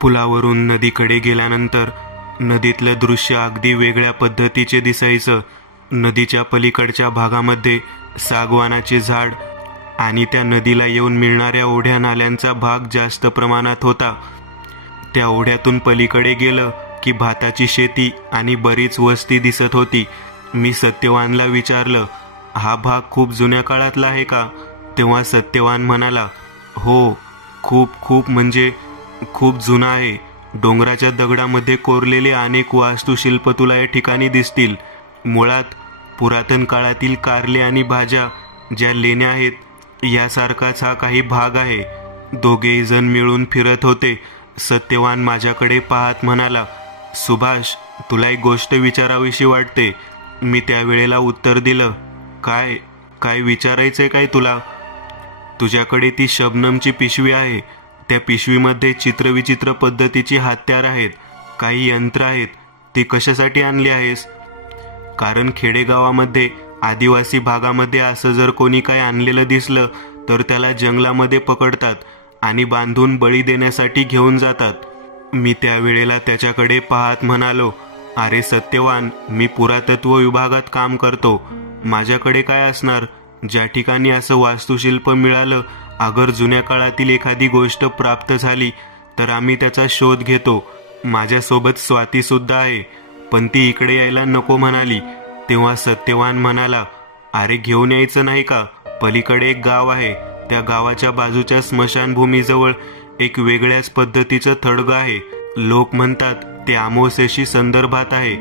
पुलावरून नदीकडे गेल्यानंतर नदीतलं दृश्य अगदी वेगळ्या पद्धतीचे दिसायचं. नदीच्या पलीकडच्या भागामध्ये सागवानाचे झाड आणि त्या नदीला येऊन मिळणाऱ्या ओढ्या नाल्यांचा भाग जास्त प्रमाणात होता. त्या ओढ्यातून पलीकडे गेलं की भाताची शेती आणि बरीच वस्ती दिसत होती. मी सत्यवानला विचारलं, हा भाग खूप जुन्या काळातला आहे का? तेव्हा सत्यवान म्हणाला, हो, खूप म्हणजे खूप जुना आहे. डोंगराच्या दगडामध्ये कोरलेले अनेक वास्तुशिल्प तुला या ठिकाणी दिसतील. मुळात पुरातन काळातील कारले आणि भाज्या ज्या लेण्या आहेत यासारखाच हा काही भाग आहे. दोघेही जण मिळून फिरत होते. सत्यवान माझ्याकडे पाहत म्हणाला, सुभाष, तुला एक गोष्ट विचारावीशी वाटते. मी त्यावेळेला उत्तर दिलं, काय विचारायचंय काय तुला? तुझ्याकडे ती शबनमची पिशवी आहे. त्या पिशवीमध्ये चित्रविचित्र पद्धतीची हत्यार आहेत, काही यंत्र आहेत. ती कशासाठी आणली आहेस? कारण खेडेगावामध्ये आदिवासी भागामध्ये असं जर कोणी काही आणलेलं दिसलं तर त्याला जंगलामध्ये पकडतात आणि बांधून बळी देण्यासाठी घेऊन जातात. मी त्यावेळेला त्याच्याकडे पाहत म्हणालो, अरे सत्यवान, मी पुरातत्व विभागात काम करतो. माझ्याकडे काय असणार? ज्या ठिकाणी असं वास्तुशिल्प मिळालं, अगर जुन्या काळातील एखादी गोष्ट प्राप्त झाली तर आम्ही त्याचा शोध घेतो. माझ्यासोबत स्वाती सुद्धा आहे, पण ती इकडे यायला नको म्हणाली. तेव्हा सत्यवान म्हणाला, अरे घेऊन यायचं नाही का? पलीकडे एक गाव आहे. त्या गावाच्या बाजूच्या स्मशानभूमीजवळ एक वेगळ्याच पद्धतीचं थडगं आहे. लोक म्हणतात ते अमावस्येशी संदर्भात आहे.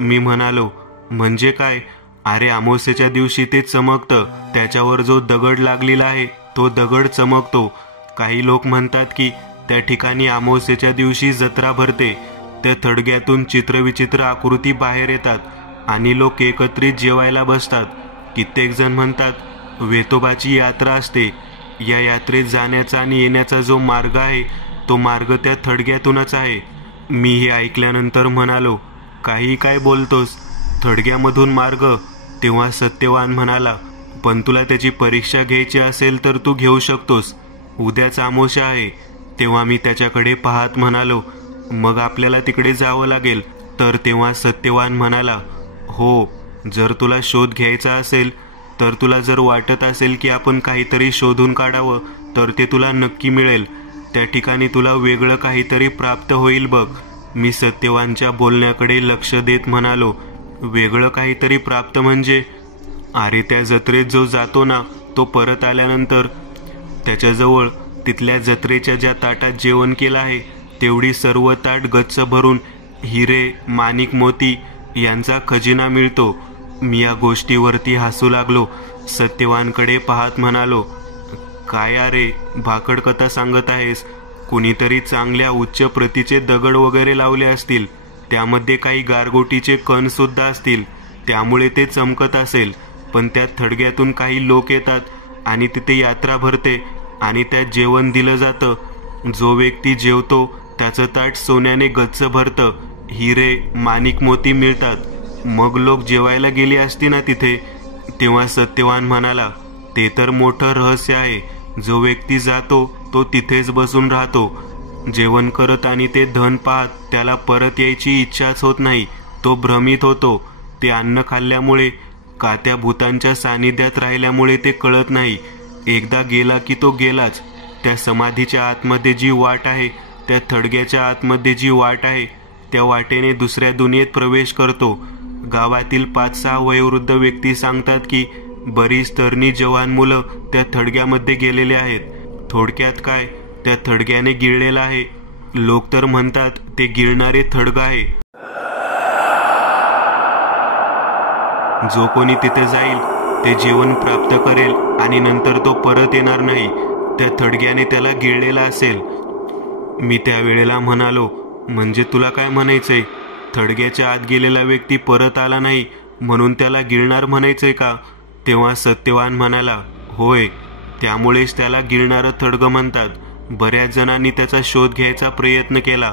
मी म्हणालो, म्हणजे काय? अरे अमावस्येच्या दिवशी ते चमकतं. त्याच्यावर जो दगड लागलेला आहे तो दगड चमकतो. काही लोक म्हणतात की त्या ठिकाणी अमावस्येच्या दिवशी जत्रा भरते. त्या थडग्यातून चित्रविचित्र आकृती बाहेर येतात आणि लोक एकत्रित जेवायला बसतात. कित्येक जण म्हणतात वेतोबाची यात्रा असते. या यात्रेत जाण्याचा आणि येण्याचा जो मार्ग आहे तो मार्ग त्या थडग्यातूनच आहे. मी हे ऐकल्यानंतर म्हणालो, काही काय बोलतोस? थडग्यामधून मार्ग? तेव्हा सत्यवान म्हणाला, पण तुला त्याची परीक्षा घ्यायची असेल तर तू घेऊ शकतोस. उद्याच अमावस्या आहे. तेव्हा मी त्याच्याकडे पाहत म्हणालो, मग आपल्याला तिकडे जावं लागेल. तर तेव्हा सत्यवान म्हणाला, हो, जर तुला शोध घ्यायचा असेल तर तुला जर वाटत असेल की आपण काहीतरी शोधून काढावं तर ते तुला नक्की मिळेल. त्या ठिकाणी तुला वेगळं काहीतरी प्राप्त होईल बघ. मी सत्यवानच्या बोलण्याकडे लक्ष देत म्हणालो, वेगळं काहीतरी प्राप्त म्हणजे? अरे त्या जत्रेत जो जातो ना, तो परत आल्यानंतर त्याच्याजवळ तिथल्या जत्रेच्या ज्या ताटात जेवण केलं आहे तेवढी सर्व ताट गच्च भरून हिरे, माणिक, मोती यांचा खजिना मिळतो. मी या गोष्टीवरती हसू लागलो. सत्यवानकडे पाहत म्हणालो, काय अरे भाकड कथा सांगत आहेस? कुणीतरी चांगल्या उच्च प्रतीचे दगड वगैरे लावले असतील. त्यामध्ये काही गारगोटीचे कण सुद्धा असतील, त्यामुळे ते चमकत असेल. पण त्या थडग्यातून काही लोक येतात आणि तिथे यात्रा भरते आणि त्यात जेवण दिलं जातं. जो व्यक्ती जेवतो त्याचं ताट सोन्याने गच्च भरतं. हिरे, माणिक, मोती मिळतात. मग लोक जेवायला गेले असते ना तिथे. तेव्हा सत्यवान म्हणाला, ते तर मोठं रहस्य आहे. जो व्यक्ती जातो तो तिथेच बसून राहतो. जेवण करत आणि ते धन पाहत त्याला परत यायची इच्छाच होत नाही. तो भ्रमित होतो. ते अन्न खाल्ल्यामुळे का त्या भूतांच्या सानिध्यात राहिल्यामुळे ते कळत नाही. एकदा गेला की तो गेलाच. त्या समाधीच्या आतमध्ये जी वाट आहे, त्या थडग्याच्या आतमध्ये जी वाट आहे, त्या वाटेने दुसऱ्या दुनियेत प्रवेश करतो. गावातील 5-6 वयोवृद्ध व्यक्ती सांगतात की बरीच तरुणी जवान मुलं त्या थडग्यामध्ये गेलेले आहेत. थोडक्यात काय, त्या थडग्याने गिळलेलं आहे. लोक तर म्हणतात ते गिळणारे थडग आहे. जो कोणी तिथे जाईल ते जेवण प्राप्त करेल आणि नंतर तो परत येणार नाही. त्या थडग्याने त्याला गिळलेला असेल. मी त्यावेळेला म्हणालो, म्हणजे तुला काय म्हणायचंय? थडग्याच्या आत गेलेला व्यक्ती परत आला नाही म्हणून त्याला गिळणार म्हणायचंय का? तेव्हा सत्यवान म्हणाला, होय, त्यामुळेच त्याला गिळणारं थडगं म्हणतात. बऱ्याच जणांनी त्याचा शोध घ्यायचा प्रयत्न केला,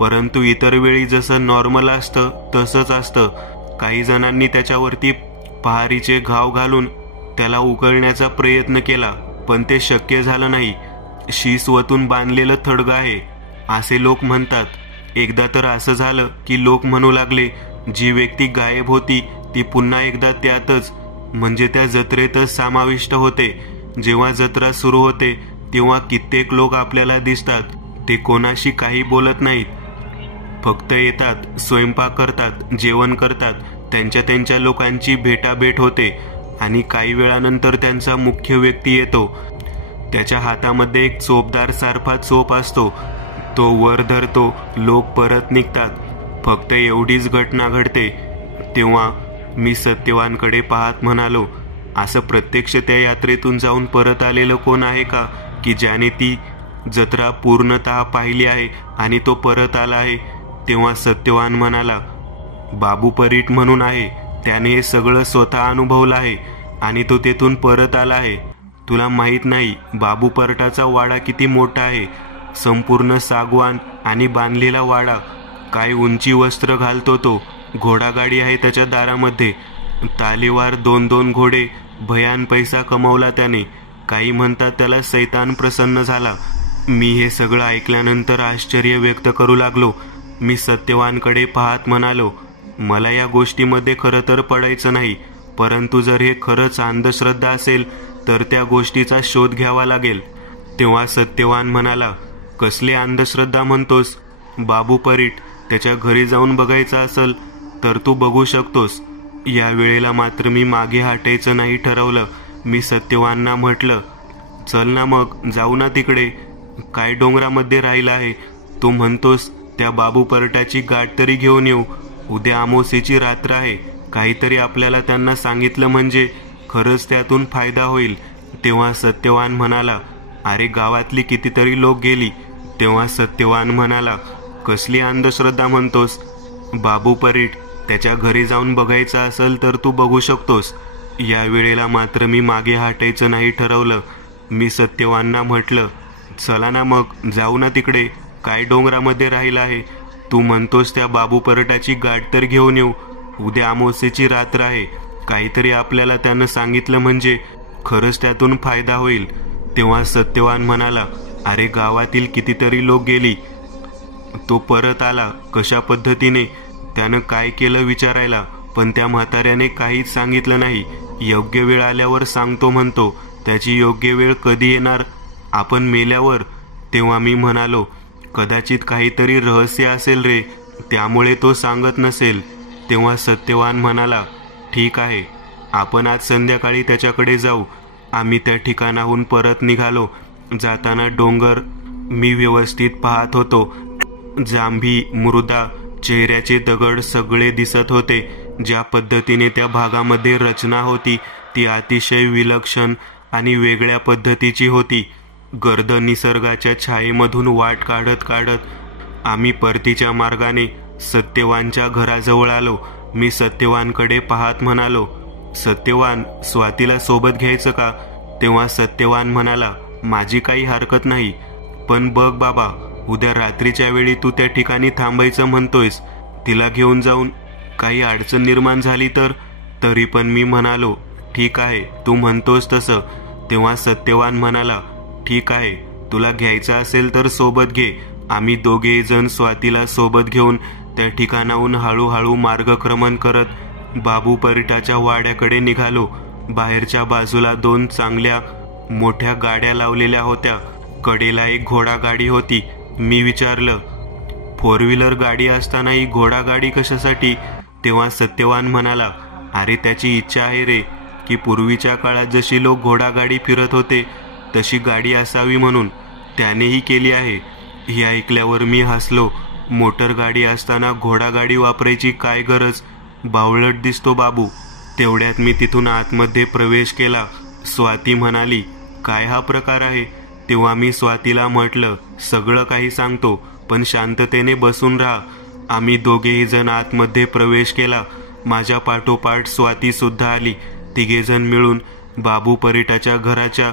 परंतु इतर वेळी जसं नॉर्मल असतं तसंच असतं. काही जणांनी त्याच्यावरती पहारीचे घाव घालून त्याला उकळण्याचा प्रयत्न केला, पण ते शक्य झालं नाही. शीस वतून बांधलेलं थडगं आहे. असे लोक म्हणतात. एकदा तर असं झालं की लोक म्हणू लागले, जी व्यक्ती गायब होती ती पुन्हा एकदा त्यातच म्हणजे त्या जत्रेतच समाविष्ट होते. जेव्हा जत्रा सुरू होते तेव्हा कित्येक लोक आपल्याला दिसतात. ते कोणाशी काही बोलत नाहीत, फक्त येतात, स्वयंपाक करतात, जेवण करतात, त्यांच्या लोकांची भेटाभेट होते आणि काही वेळानंतर त्यांचा मुख्य व्यक्ती येतो. त्याच्या हातामध्ये एक चोपदार सारखा चोप असतो. तो वर धरतो, लोक परत निघतात. फक्त एवढीच घटना घडते. तेव्हा मी सत्यवानकडे पाहत म्हणालो, असं प्रत्यक्ष त्या यात्रेतून जाऊन परत आलेलं कोण आहे का की ज्याने ती जत्रा पूर्णतः पाहिली आहे आणि तो परत आला आहे? तेव्हा सत्यवान म्हणाला, बाबू परीट म्हणून आहे, त्याने हे सगळं स्वतः अनुभवलं आहे आणि तो तेथून परत आला आहे. तुला माहीत नाही बाबू परटाचा वाडा किती मोठा आहे. संपूर्ण सागवान आणि बांधलेला वाडा. काय उंची वस्त्र घालतो तो. घोडागाडी आहे त्याच्या दारामध्ये. तालीवार 2-2 घोडे. भयान पैसा कमावला त्याने. काही म्हणतात त्याला सैतान प्रसन्न झाला. मी हे सगळं ऐकल्यानंतर आश्चर्य व्यक्त करू लागलो. मी सत्यवानकडे पाहत म्हणालो, मला या गोष्टीमध्ये खरं तर पडायचं नाही, परंतु जर हे खरंच अंधश्रद्धा असेल तर त्या गोष्टीचा शोध घ्यावा लागेल. तेव्हा सत्यवान म्हणाला, कसली अंधश्रद्धा म्हणतोस? बाबू परीट, त्याच्या घरी जाऊन बघायचं असेल तर तू बघू शकतोस. या वेळेला मात्र मी मागे हटायचं नाही ठरवलं. मी सत्यवानना म्हटलं, चल ना मग, जाऊ ना तिकडे. काय डोंगरामध्ये राहिला आहे? तू म्हणतोस त्या बाबू परटाची गाठ तरी घेऊन येऊ. उद्या अमावास्येची रात्र आहे. काहीतरी आपल्याला त्यांना सांगितलं म्हणजे खरंच त्यातून फायदा होईल. तेव्हा सत्यवान म्हणाला, अरे गावातली कितीतरी लोक गेली. तेव्हा सत्यवान म्हणाला, कसली अंधश्रद्धा म्हणतोस? बाबू परीट, त्याच्या घरी जाऊन बघायचं असेल तर तू बघू शकतोस. या वेळेला मात्र मी मागे हटायचं नाही ठरवलं. मी सत्यवानना म्हटलं, चला ना मग, जाऊ ना तिकडे. काय डोंगरामध्ये राहिला आहे? तू म्हणतोस त्या बाबू परटाची गाठ तर घेऊन येऊ. उद्या अमावास्येची रात्र आहे. काहीतरी आपल्याला त्यानं सांगितलं म्हणजे खरंच त्यातून फायदा होईल. तेव्हा सत्यवान म्हणाला, अरे गावातील कितीतरी लोक गेली. तो परत आला. कशा पद्धतीने? त्यानं काय केलं विचारायला, पण त्या म्हाताऱ्याने काहीच सांगितलं नाही. योग्य वेळ आल्यावर सांगतो म्हणतो. त्याची योग्य वेळ कधी येणार? आपण मेल्यावर. तेव्हा मी म्हणालो, कदाचित काहीतरी रहस्य असेल रे, त्यामुळे तो सांगत नसेल. तेव्हा सत्यवान म्हणाला, ठीक आहे, आपण आज संध्याकाळी त्याच्याकडे जाऊ. आम्ही त्या ठिकाणाहून परत निघालो. जाताना डोंगर मी व्यवस्थित पाहत होतो. जांभी, मृदा, चेहऱ्याचे दगड सगळे दिसत होते. ज्या पद्धतीने त्या भागामध्ये रचना होती ती अतिशय विलक्षण आणि वेगळ्या पद्धतीची होती. गर्द निसर्गाच्या छायेमधून वाट काढत काढत आम्ही परतीच्या मार्गाने सत्यवानच्या घराजवळ आलो. मी सत्यवानकडे पाहत म्हणालो, सत्यवान, स्वातीला सोबत घ्यायचं का? तेव्हा सत्यवान म्हणाला, माझी काही हरकत नाही, पण बघ बाबा, उद्या रात्रीच्या वेळी तू त्या ठिकाणी थांबायचं म्हणतोयस. तिला घेऊन जाऊन काही अडचण निर्माण झाली तर? तरी पण मी म्हणालो, ठीक आहे, तू म्हणतोस तसं. तेव्हा सत्यवान म्हणाला, ठीक आहे, तुला घ्यायचं असेल तर सोबत घे. आम्ही दोघेही जण स्वातीला सोबत घेऊन त्या ठिकाणाहून हळूहळू मार्गक्रमण करत बाबू परीटाच्या वाड्याकडे निघालो. बाहेरच्या बाजूला 2 चांगल्या मोठ्या गाड्या लावलेल्या होत्या. कडेला एक घोडागाडी होती. मी विचारलं, 4 व्हीलर गाडी असताना ही घोडागाडी कशासाठी? तेव्हा सत्यवान म्हणाला, अरे त्याची इच्छा आहे रे, की पूर्वीच्या काळात जशी लोक घोडागाडी फिरत होते तशी गाडी असावी म्हणून. त्यानेही केली आहे. हे ऐकल्यावर मी हसलो. मोटर गाडी असताना घोडागाडी वापरायची काय गरज? बावळट दिसतो बाबू. तेवढ्यात मी तिथून आतमध्ये प्रवेश केला. स्वाती म्हणाली, काय हा प्रकार आहे? तेव्हा मी स्वातीला म्हटलं, सगळं काही सांगतो, पण शांततेने बसून राहा. आम्ही दोघेही जण आतमध्ये प्रवेश केला. माझ्या पाठोपाठ स्वाती सुद्धा आली. तिघेजण मिळून बाबू परीटाच्या घराच्या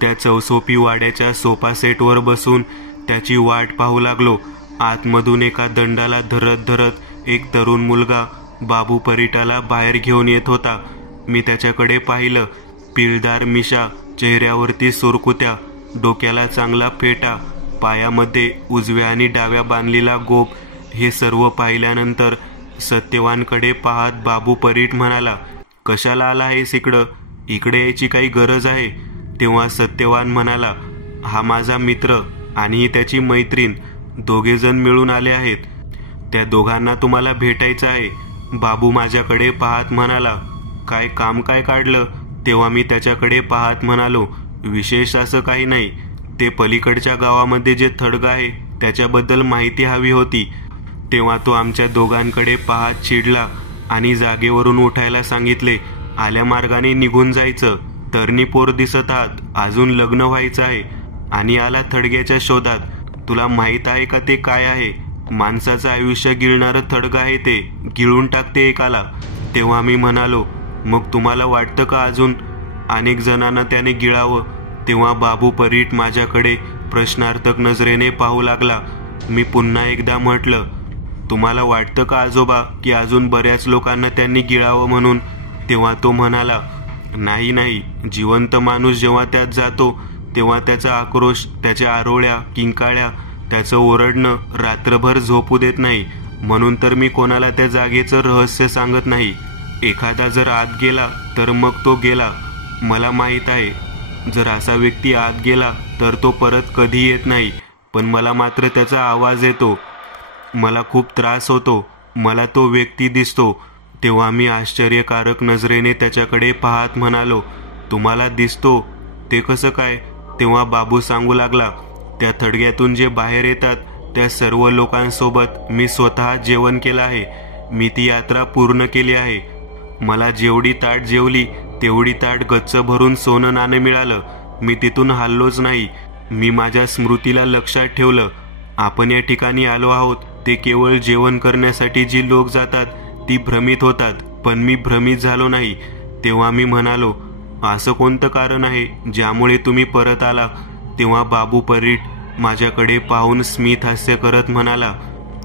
त्या चौसोपी वाड्याच्या सोफा सेटवर बसून त्याची वाट पाहू लागलो. आतमधून एका दंडाला धरत धरत एक तरुण मुलगा बाबू परीटाला बाहेर घेऊन येत होता. मी त्याच्याकडे पाहिलं. पिळदार मिशा, चेहऱ्यावरती सुरकुत्या, डोक्याला चांगला फेटा, पायामध्ये उजव्या आणि डाव्या बांधलेला गोप हे सर्व पाहिल्यानंतर सत्यवानकडे पाहत बाबू परीट म्हणाला, कशाला आला आहेस इकडं? इकडे यायची काही गरज आहे? तेव्हा सत्यवान म्हणाला, हा माझा मित्र आणि त्याची मैत्रीण, दोघेजण मिळून आले आहेत. त्या दोघांना तुम्हाला भेटायचं आहे. बाबू माझ्याकडे पाहत म्हणाला, काय काम काय काढलं? तेव्हा मी त्याच्याकडे पाहत म्हणालो, विशेष असं काही नाही. ते पलीकडच्या गावामध्ये जे थडग आहे त्याच्याबद्दल माहिती हवी होती. तेव्हा तो आमच्या दोघांकडे पाहत चिडला आणि जागेवरून उठायला सांगितले. आल्या मार्गाने निघून जायचं. तरणी पोर दिसत आहात, अजून लग्न व्हायचं आहे आणि आला थडग्याच्या शोधात. तुला माहित आहे का ते काय आहे? माणसाचं आयुष्य गिळणारं थडग आहे ते, गिळून टाकते एकाला. तेव्हा मी म्हणालो, मग तुम्हाला वाटतं का अजून अनेक जणांना त्याने गिळावं? तेव्हा बाबू परीट माझ्याकडे प्रश्नार्थक नजरेने पाहू लागला. मी पुन्हा एकदा म्हटलं, तुम्हाला वाटतं का आजोबा की अजून बऱ्याच लोकांना त्यांनी गिळावं म्हणून? तेव्हा तो म्हणाला, नाही नाही, जिवंत माणूस जेव्हा त्यात जातो तेव्हा त्याचा आक्रोश, त्याच्या आरोळ्या, किंकाळ्या, त्याचं ओरडणं रात्रभर झोपू देत नाही. म्हणून तर मी कोणाला त्या जागेचं रहस्य सांगत नाही. एखादा जर आत गेला तर मग तो गेला. मला माहीत आहे, जर असा व्यक्ती आत गेला तर तो परत कधी येत नाही. पण मला मात्र त्याचा आवाज येतो. मला खूप त्रास होतो. मला तो व्यक्ती दिसतो. तेव्हा मी आश्चर्यकारक नजरेने त्याच्याकडे पाहत म्हणालो, तुम्हाला दिसतो? ते कसं काय? तेव्हा बाबू सांगू लागला, त्या थडग्यातून जे बाहेर येतात त्या सर्व लोकांसोबत मी स्वतः जेवण केलं आहे. मी ती यात्रा पूर्ण केली आहे. मला जेवढी ताट जेवली तेवढी ताट गच्च भरून सोनं नाणं मिळालं. मी तिथून हललोच नाही. मी माझ्या स्मृतीला लक्षात ठेवलं. आपण या ठिकाणी आलो आहोत ते केवळ जेवण करण्यासाठी. जी लोक जातात ती भ्रमित होतात, पण मी भ्रमित झालो नाही. तेव्हा मी म्हणालो, असं कोणतं कारण आहे ज्यामुळे तुम्ही परत आला? तेव्हा बाबू परीट माझ्याकडे पाहून स्मित हास्य करत म्हणाला,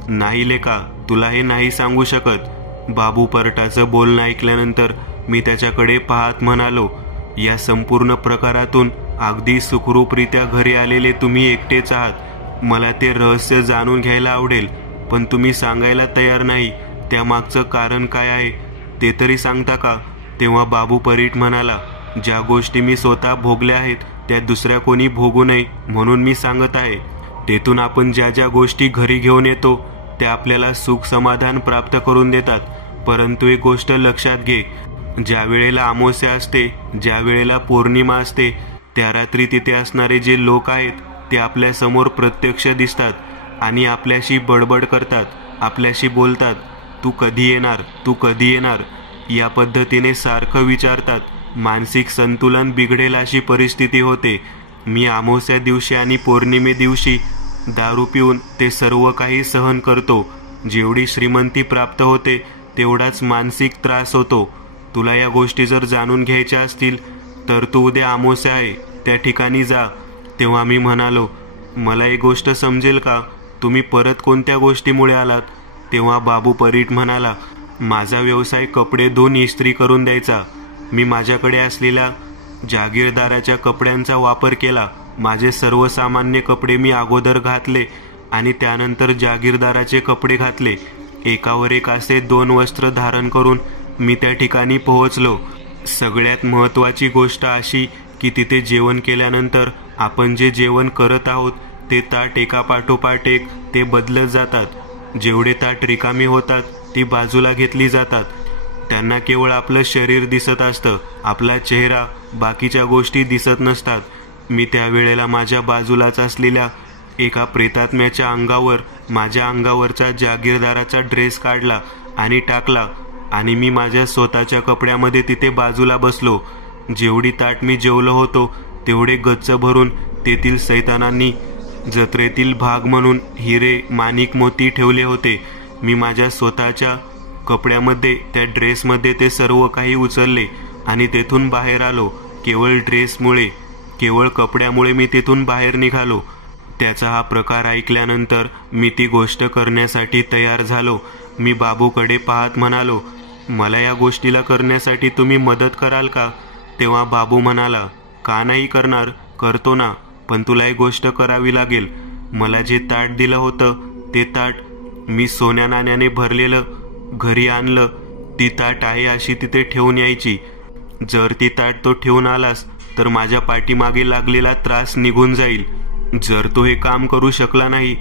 नाही लेका, तुला हे नाही सांगू शकत. बाबू परटाचं बोलणं ऐकल्यानंतर मी त्याच्याकडे पाहत म्हणालो, या संपूर्ण प्रकारातून अगदी सुखरूपरित्या घरी आलेले तुम्ही एकटेच आहात. मला ते रहस्य जाणून घ्यायला आवडेल, पण तुम्ही सांगायला तयार नाही. त्यामागचं कारण काय आहे ते तरी सांगता का? तेव्हा बाबू परीट म्हणाला, ज्या गोष्टी मी स्वतः भोगल्या आहेत त्या दुसऱ्या कोणी भोगू नये म्हणून मी सांगत आहे. तेथून आपण ज्या ज्या गोष्टी घरी घेऊन येतो त्या आपल्याला सुख समाधान प्राप्त करून देतात. परंतु एक गोष्ट लक्षात घे, ज्या वेळेला अमावस्या असते, ज्या वेळेला पौर्णिमा असते, त्या रात्री तिथे असणारे जे लोक आहेत ते आपल्या समोर प्रत्यक्ष दिसतात आणि आपल्याशी बडबड करतात, आपल्याशी बोलतात. तू कधी येणार, तू कधी येणार, या पद्धतीने सारखं विचारतात. मानसिक संतुलन बिघडेल अशी परिस्थिती होते. मी अमावस्या दिवशी आणि पौर्णिमे दिवशी दारू पिऊन ते सर्व काही सहन करतो. जेवढी श्रीमंती प्राप्त होते तेवढाच मानसिक त्रास होतो. तुला या गोष्टी जर जाणून घ्यायच्या असतील तर तू उद्या अमावस्या आहे त्या ठिकाणी जा. तेव्हा मी म्हणालो, मला एक गोष्ट समजेल का? तुम्ही परत कोणत्या गोष्टीमुळे आलात? तेव्हा बाबू परीट म्हणाला, माझा व्यवसाय कपडे धुवून इस्त्री करून द्यायचा. मी माझ्याकडे असलेल्या जागीरदाराच्या कपड्यांचा वापर केला. माझे सर्वसामान्य कपडे मी अगोदर घातले आणि त्यानंतर जागीरदाराचे कपडे घातले. एकावर एक असे 2 वस्त्र धारण करून मी त्या ठिकाणी पोहोचलो. सगळ्यात महत्त्वाची गोष्ट अशी की तिथे जेवण केल्यानंतर आपण जे जेवण करत आहोत ते ताट एकापाठोपाठ एक ते बदलत जातात. जेवढे ताट रिकामी होतात ती बाजूला घेतली जातात. त्यांना केवळ आपलं शरीर दिसत असतं, आपला चेहरा, बाकीच्या गोष्टी दिसत नसतात. मी त्यावेळेला माझ्या बाजूलाच असलेल्या एका प्रेतात्म्याच्या अंगावर माझ्या अंगावरचा जागीरदाराचा ड्रेस काढला आणि टाकला आणि मी माझ्या स्वतःच्या कपड्यामध्ये तिथे बाजूला बसलो. जेवढी ताट मी जेवलो होतो तेवढे गच्च भरून तेथील सैतानांनी जत्रेतील भाग म्हणून हिरे, माणिक, मोती ठेवले होते. मी माझ्या स्वतःच्या कपड्यामध्ये, त्या ड्रेसमध्ये ते सर्व काही उचलले आणि तेथून बाहेर आलो. केवळ ड्रेसमुळे, केवळ कपड्यामुळे मी तेथून बाहेर निघालो. त्याचा हा प्रकार ऐकल्यानंतर मी ती गोष्ट करण्यासाठी तयार झालो. मी बाबूकडे पाहत म्हणालो, मला या गोष्टीला करण्यासाठी तुम्ही मदत कराल का? तेव्हा बाबू म्हणाला, का नाही करणार, करतो ना, पण तुला एक गोष्ट करावी लागेल. मला जे ताट दिलं होतं ते ताट मी सोन्या नाण्याने भरलेलं घरी आणलं. ती ताट आहे अशी तिथे ठेवून यायची. जर ती ताट तो ठेवून आलास तर माझ्या पाठीमागे लागलेला त्रास निघून जाईल. जर तो हे काम करू शकला नाही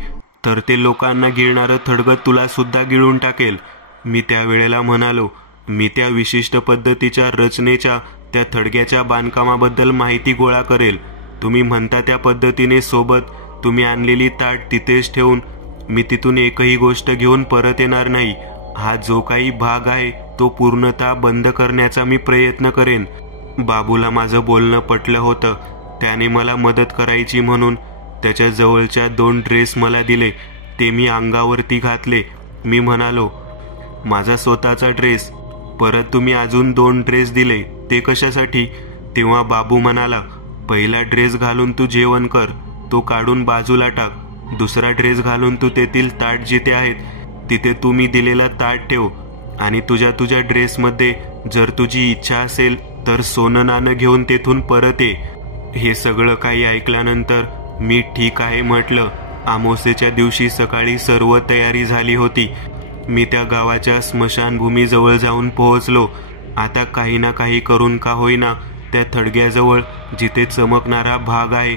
तर ते लोकांना गिळणारं थडगं तुला सुद्धा गिळून टाकेल. मी त्यावेळेला म्हणालो, मी त्या विशिष्ट पद्धतीच्या रचनेच्या त्या थडग्याच्या बांधकामाबद्दल माहिती गोळा करेल. तुम्ही म्हणता त्या पद्धतीने सोबत तुम्ही आणलेली ताट तिथेच ठेवून मी तिथून एकही गोष्ट घेऊन परत येणार नाही. हा जो काही भाग आहे तो पूर्णतः बंद करण्याचा मी प्रयत्न करेन. बाबूला माझं बोलणं पटलं होतं. त्याने मला मदत करायची म्हणून त्याच्या जवळच्या 2 ड्रेस मला दिले. ते मी अंगावरती घातले. मी म्हणालो, माझा स्वतःचा ड्रेस. परत तुम्ही अजून 2 ड्रेस दिले, ते कशासाठी? तेव्हा बाबू म्हणाला, पहिला ड्रेस घालून तू जेवण कर, तो काढून बाजूला टाक. दुसरा ड्रेस घालून तू तेथील ताट जिथे आहेत तिथे तू मी दिलेला ताट ठेव. आणि तुझ्या ड्रेसमध्ये जर तुझी इच्छा असेल तर सोनं नाणं घेऊन तेथून परत ये. हे सगळं काही ऐकल्यानंतर मी ठीक आहे म्हटलं. अमावास्येच्या दिवशी सकाळी सर्व तयारी झाली होती. मी त्या गावाच्या स्मशानभूमीजवळ जाऊन पोहोचलो. आता काही ना काही करून का होईना त्या थडग्याजवळ जिथे चमकणारा भाग आहे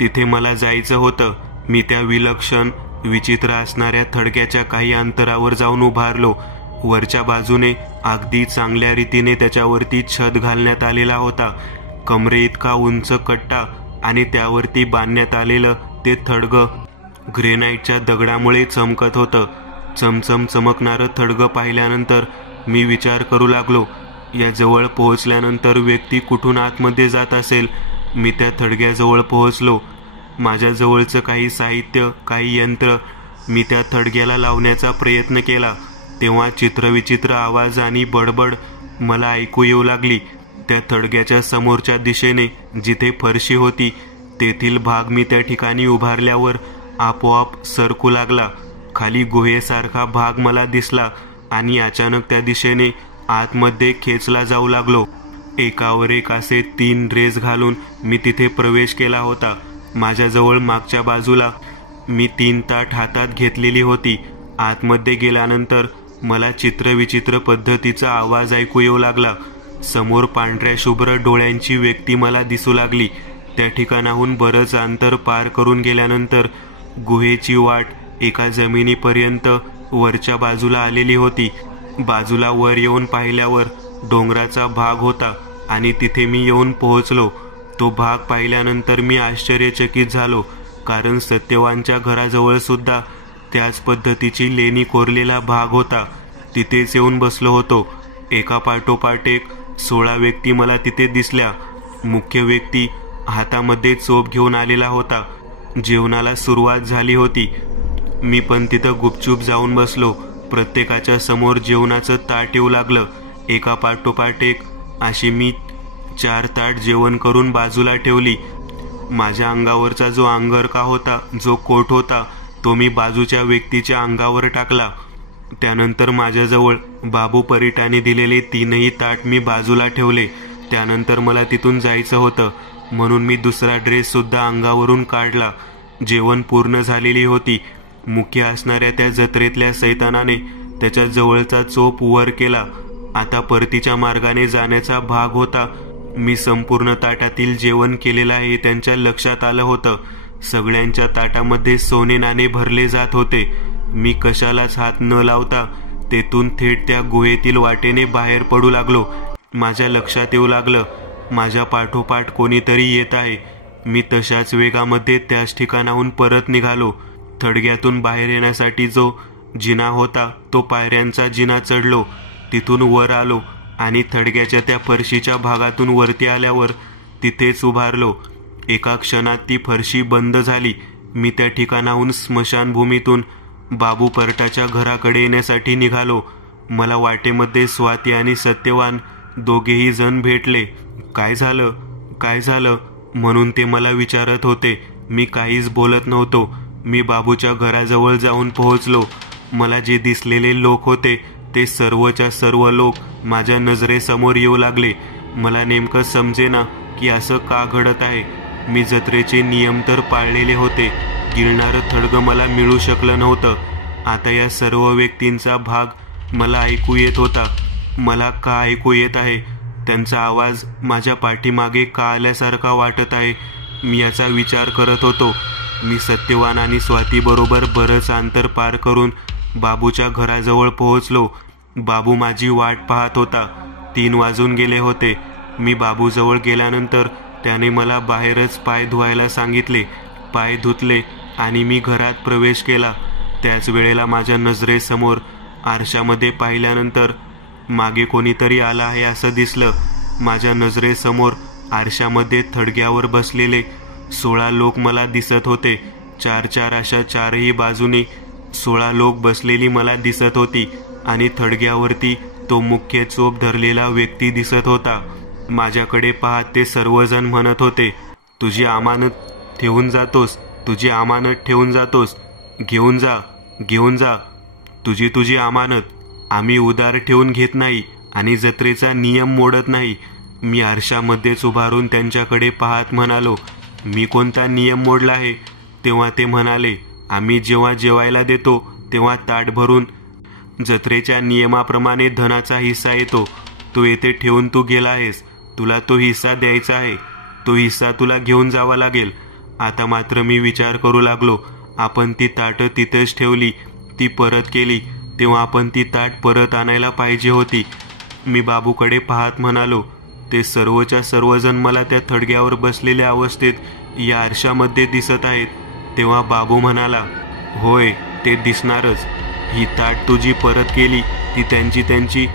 तिथे मला जायचं होतं. मी त्या विलक्षण विचित्र असणाऱ्या थडग्याच्या काही अंतरावर जाऊन उभारलो. वरच्या बाजूने अगदी चांगल्या रीतीने त्याच्यावरती छत घालण्यात आलेला होता. कमरे इतका उंच कट्टा आणि त्यावरती बांधण्यात आलेलं ते थडगं ग्रेनाइटच्या दगडामुळे चमकत होतं. चमचम चमकणारं थडगं पाहिल्यानंतर मी विचार करू लागलो, या जवळ पोहोचल्यानंतर व्यक्ती कुठून आतमध्ये जात असेल. मी त्या थडग्याजवळ पोहोचलो. माझ्या जवळचं काही साहित्य, काही यंत्र मी त्या थडग्याला लावण्याचा प्रयत्न केला. तेव्हा चित्रविचित्र आवाज आणि बडबड मला ऐकू येऊ लागली. त्या थडग्याच्या समोरच्या दिशेने जिथे फरशी होती तेथील भाग मी त्या ठिकाणी उभारल्यावर आपोआप सरकू लागला. खाली गुहेसारखा भाग मला दिसला आणि अचानक त्या दिशेने आतमध्ये खेचला जाऊ लागलो. एकावर एक असे 3 ड्रेस घालून मी तिथे प्रवेश केला होता. माझ्याजवळ मागच्या बाजूला मी 3 ताट हातात घेतलेली होती. आतमध्ये गेल्यानंतर मला चित्रविचित्र पद्धतीचा आवाज ऐकू येऊ लागला. समोर पांढऱ्या शुभ्र डोळ्यांची व्यक्ती मला दिसू लागली. त्या ठिकाणाहून बरंच अंतर पार करून गेल्यानंतर गुहेची वाट एका जमिनीपर्यंत वरच्या बाजूला आलेली होती. बाजूला वर येऊन पाहिल्यावर डोंगराचा भाग होता आणि तिथे मी येऊन पोहोचलो. तो भाग पाहिल्यानंतर मी आश्चर्यचकित झालो, कारण सत्यवानच्या घराजवळ सुद्धा त्याच पद्धतीची लेणी कोरलेला भाग होता. तिथेच येऊन बसलो होतो. एका पाठोपाठ एक 16 व्यक्ती मला तिथे दिसल्या. मुख्य व्यक्ती हातामध्ये चोप घेऊन आलेला होता. जेवणाला सुरुवात झाली होती. मी पण तिथं गुपचूप जाऊन बसलो. प्रत्येकाच्या समोर जेवणाचं ताट येऊ लागलं. एका पाठोपाठ एक अशी मी 4 ताट जेवण करून बाजूला ठेवली. माझ्या अंगावरचा जो अंगरखा होता, जो कोट होता, तो मी बाजूच्या व्यक्तीच्या अंगावर टाकला. त्यानंतर माझ्याजवळ बाबू परिटाने दिलेले 3ही ताट मी बाजूला ठेवले. त्यानंतर मला तिथून जायचं होतं म्हणून मी दुसरा ड्रेस सुद्धा अंगावरून काढला. जेवण पूर्ण झालेली होती. मुख्य असणाऱ्या त्या जत्रेतल्या सैतानाने त्याच्या जवळचा चोप वर केला. आता परतीच्या मार्गाने जाण्याचा भाग होता. मी संपूर्ण ताटातील जेवण केलेलं आहे त्यांच्या लक्षात आलं होतं. सगळ्यांच्या ताटामध्ये सोने नाणे भरले जात होते. मी कशालाच हात न लावता तेथून थेट त्या गुहेतील वाटेने बाहेर पडू लागलो. माझ्या लक्षात येऊ लागलं, माझ्या पाठोपाठ कोणीतरी येत आहे. मी तशाच वेगामध्ये त्याच ठिकाणाहून परत निघालो. थडग्यातून बाहेर येण्यासाठी जो जिना होता तो पायऱ्यांचा जिना चढलो. तिथून वर आलो आणि थडग्याच्या त्या फरशीच्या भागातून वरती आल्यावर तिथेच उभारलो. एका क्षणात ती फरशी बंद झाली. मी त्या ठिकाणाहून स्मशानभूमीतून बाबू परटाच्या घराकडे येण्यासाठी निघालो. मला वाटेमध्ये स्वाती आणि सत्यवान दोघेही जण भेटले. काय झालं काय झालं म्हणून ते मला विचारत होते. मी काहीच बोलत नव्हतो. मी बाबूच्या घराजवळ जाऊन पोहोचलो. मला जे दिसलेले लोक होते ते सर्वच्या सर्व लोक माझ्या नजरेसमोर येऊ लागले. मला नेमकं समजेना की असं का घडत आहे. मी जत्रेचे नियम तर पाळलेले होते, गिळणारं थडगं मला मिळू शकलं नव्हतं. आता या सर्व व्यक्तींचा भाग मला ऐकू येत होता. मला का ऐकू येत आहे? त्यांचा आवाज माझ्या पाठीमागे का आल्यासारखा वाटत आहे? मी याचा विचार करत होतो. मी सत्यवान आणि स्वातीबरोबर बरंच अंतर पार करून बाबूच्या घराजवळ पोहोचलो. बाबू माझी वाट पाहत होता. 3 वाजून गेले होते. मी बाबूजवळ गेल्यानंतर त्याने मला बाहेरच पाय धुवायला सांगितले. पाय धुतले आणि मी घरात प्रवेश केला. त्याच वेळेला माझ्या नजरेसमोर आरशामध्ये पाहिल्यानंतर मागे कोणीतरी आला आहे असं दिसलं. माझ्या नजरेसमोर आरशामध्ये थडग्यावर बसलेले 16 लोक मला दिसत होते. 4-4 अशा 4ही बाजूने 16 लोक बसलेली मला दिसत होती आणि थडग्यावरती तो मुख्य चोप धरलेला व्यक्ती दिसत होता. माझ्याकडे पाहत ते सर्वजण म्हणत होते, तुझी अमानत ठेवून जातोस, तुझी अमानत ठेवून जातोस, घेऊन जा, घेऊन जा, तुझी अमानत. आम्ही उधार ठेवून घेत नाही आणि जत्रेचा नियम मोडत नाही. मी आरशामध्येच उभारून त्यांच्याकडे पाहत म्हणालो, मी कोणता नियम मोडला आहे? तेव्हा ते म्हणाले, आम्ही जेव्हा जेवायला देतो तेव्हा ताट भरून जत्रेच्या नियमाप्रमाणे धनाचा हिस्सा येतो. तो येथे ठेवून तू गेला आहेस. तुला तो हिस्सा द्यायचा आहे. तो हिस्सा तुला घेऊन जावा लागेल. आता मात्र मी विचार करू लागलो, आपण ती ताटं तिथेच ठेवली, ती परत केली तेव्हा आपण ती ताट परत आणायला पाहिजे होती. मी बाबूकडे पाहत म्हणालो, ते सर्वच्या सर्वजण मला त्या थडग्यावर बसलेल्या अवस्थेत या आरशामध्ये दिसत आहेत. तेव्हा बाबू म्हणाला, होय, ते दिसणारच. ही ताट तुझी परत केली, ती त्यांची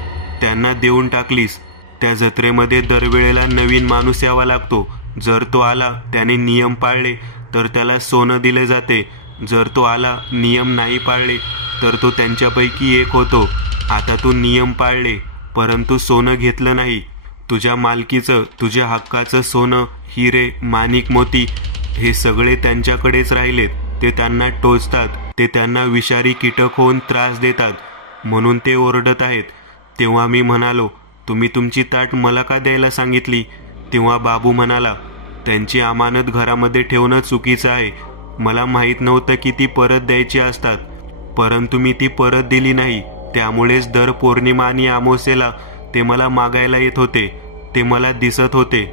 त्यांना देऊन टाकलीस. त्या जत्रेमध्ये दरवेळेला नवीन माणूस यावा लागतो. जर तो आला, त्याने नियम पाळले तर त्याला सोनं दिले जाते. जर तो आला, नियम नाही पाळले तर तो त्यांच्यापैकी एक होतो. आता तू नियम पाळले परंतु सोनं घेतलं नाही. तुझ्या मालकीचं, तुझ्या हक्काचं सोनं, हिरे, माणिक, मोती हे सगळे त्यांच्याकडेच राहिलेत. ते त्यांना टोचतात, ते त्यांना विषारी कीटक होऊन त्रास देतात, म्हणून ते ओरडत आहेत. तेव्हा मी म्हणालो, तुम्ही तुमची ताट मला का द्यायला सांगितली? तेव्हा बाबू म्हणाला, त्यांची अमानत घरामध्ये ठेवणं चुकीचं आहे. मला माहीत नव्हतं की ती परत द्यायची असतात, परंतु मी ती परत दिली नाही. त्यामुळेच दर पौर्णिमा आणि अमावस्येला ते मला मागायला येत होते. ते मला दिसत होते.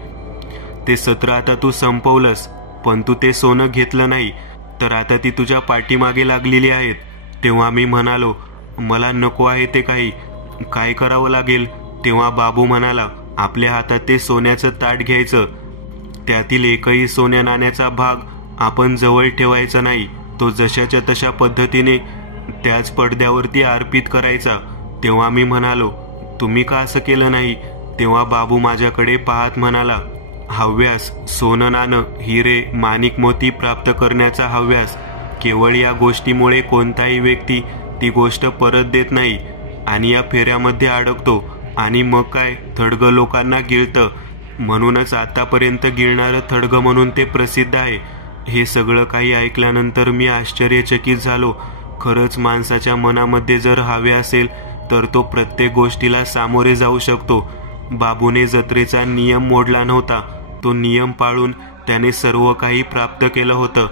ते सत्र आता तू संपवलंस, पण तू ते सोनं घेतलं नाही, तर आता ती तुझ्या पाठीमागे लागलेली आहेत. तेव्हा मी म्हणालो, मला नको आहे ते काही, काय करावं लागेल? तेव्हा बाबू म्हणाला, आपल्या हातात ते सोन्याचं ताट घ्यायचं. त्यातील एकही सोन्या नाण्याचा भाग आपण जवळ ठेवायचा नाही. तो जशाच्या तशा पद्धतीने त्याच पडद्यावरती अर्पित करायचा. तेव्हा मी म्हणालो, तुम्ही का असं केलं नाही? तेव्हा बाबू माझ्याकडे पाहत म्हणाला, हव्यास, सोनं नाणं, हिरे, माणिक, मोती प्राप्त करण्याचा हव्यास. केवळ या गोष्टीमुळे कोणताही व्यक्ती ती गोष्ट परत देत नाही आणि या फेऱ्यामध्ये अडकतो आणि मग काय, थडगं लोकांना गिळतं. म्हणूनच आतापर्यंत गिळणारं थडगं म्हणून ते प्रसिद्ध आहे. हे सगळं काही ऐकल्यानंतर मी आश्चर्यचकित झालो. खरंच माणसाच्या मनामध्ये जर हवे असेल तर तो प्रत्येक गोष्टीला सामोरे जाऊ शकतो. बाबूने जत्रेचा नियम मोडला नव्हता. तो नियम पाळून त्याने सर्व काही प्राप्त केलं होतं.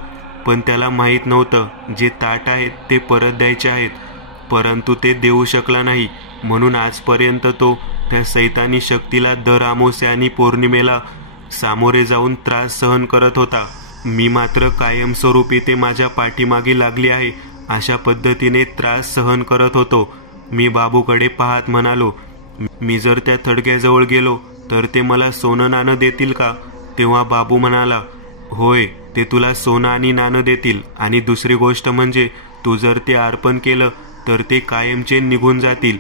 पण त्याला माहीत नव्हतं, जे ताट आहेत ते परत द्यायचे आहेत, परंतु ते देऊ शकला नाही. म्हणून आजपर्यंत तो त्या सैतानी शक्तीला दर अमावस्या आणि पौर्णिमेला सामोरे जाऊन त्रास सहन करत होता. मी मात्र कायमस्वरूपी ते माझ्या पाठीमागे लागली आहे अशा पद्धतीने त्रास सहन करत होतो. मी बाबूकडे पाहत म्हणालो, मी जर त्या थडग्याजवळ गेलो तर ते मला सोनं नाणं देतील का? तेव्हा बाबू म्हणाला, होय, ते तुला सोनं आणि नाणं देतील. आणि दुसरी गोष्ट म्हणजे तू जर ते अर्पण केलं तर ते कायमचे निघून जातील.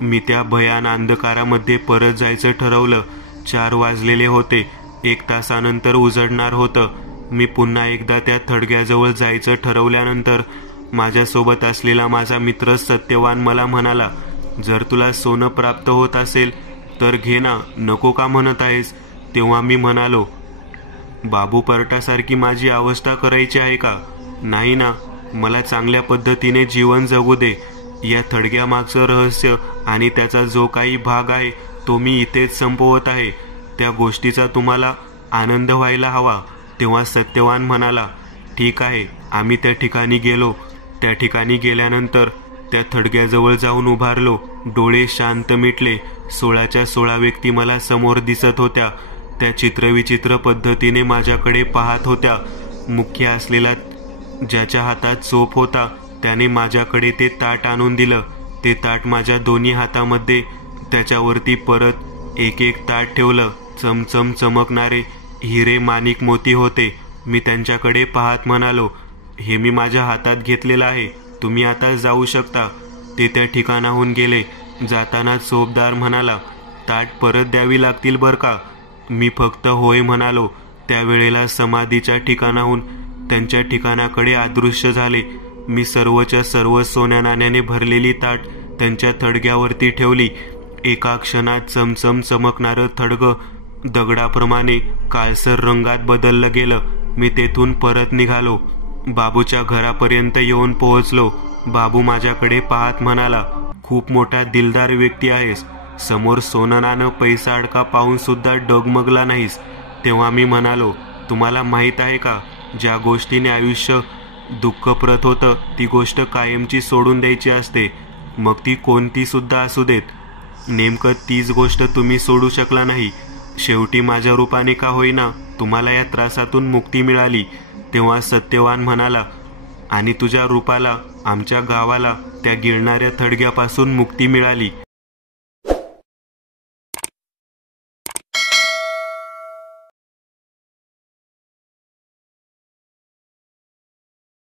मी त्या भयान अंधकारामध्ये परत जायचं ठरवलं. 4 वाजलेले होते. 1 तासानंतर उजडणार होतं. मी पुन्हा एकदा त्या थडग्याजवळ जायचं ठरवल्यानंतर माझ्यासोबत असलेला माझा मित्र सत्यवान मला म्हणाला, जर तुला सोनं प्राप्त होत असेल तर घे ना, नको का म्हणत आहेस? तेव्हा मी म्हणालो, बाबू परटासारखी माझी अवस्था करायची आहे का? नाही ना, मला चांगल्या पद्धतीने जीवन जगू दे. या थडग्यामागचं रहस्य आणि त्याचा जो काही भाग आहे तो मी इथेच संपवत आहे. त्या गोष्टीचा तुम्हाला आनंद व्हायला हवा. तेव्हा सत्यवान म्हणाला, ठीक आहे. आम्ही त्या ठिकाणी गेलो. त्या ठिकाणी गेल्यानंतर त्या थडग्याजवळ जाऊन उभारलो. डोळे शांत मिटले. 16च्या 16 व्यक्ती मला समोर दिसत होत्या. त्या चित्रविचित्र पद्धतीने माझ्याकडे पाहत होत्या. मुख्य असलेला, ज्याच्या हातात चोप होता, त्याने माझ्याकडे ते ताट आणून दिलं. ते ताट माझ्या दोन्ही हातामध्ये, त्याच्यावरती परत एक एक ताट ठेवलं. चमचम चमकणारे हिरे माणिक मोती होते. मी त्यांच्याकडे पाहत म्हणालो, हे मी माझ्या हातात घेतलेलं आहे. तुम्ही आता जाऊ शकता. ते त्या ठिकाणाहून गेले. जाताना चोपदार म्हणाला, ताट परत द्यावी लागतील बरं का. मी फक्त होय म्हणालो. त्यावेळेला समाधीच्या ठिकाणाहून त्यांच्या ठिकाणाकडे अदृश्य झाले. मी सर्वच्या सर्व सोन्या नाण्याने भरलेली ताट त्यांच्या थडग्यावरती ठेवली. एका क्षणात चमचम चमकणारं थडगं दगडाप्रमाणे काळसर रंगात बदललं गेलं. मी तेथून परत निघालो. बाबूच्या घरापर्यंत येऊन पोहोचलो. बाबू माझ्याकडे पाहत म्हणाला, खूप मोठा दिलदार व्यक्ती आहेस. समोर सोनं नाणं पैसा अडका पाहून सुद्धा डगमगला नाहीस. तेव्हा मी म्हणालो, तुम्हाला माहीत आहे का, ज्या गोष्टीने आयुष्य दुःखप्रद होतं ती गोष्ट कायमची सोडून द्यायची असते, मग ती कोणती सुद्धा असू देत. नेमकं तीच गोष्ट तुम्ही सोडू शकला नाही. शेवटी माझ्या रूपाने का होईना तुम्हाला या त्रासातून मुक्ती मिळाली. तेव्हा सत्यवान म्हणाला, आणि तुझ्या रूपाला, आमच्या गावाला त्या गिळणाऱ्या थडग्यापासून मुक्ती मिळाली.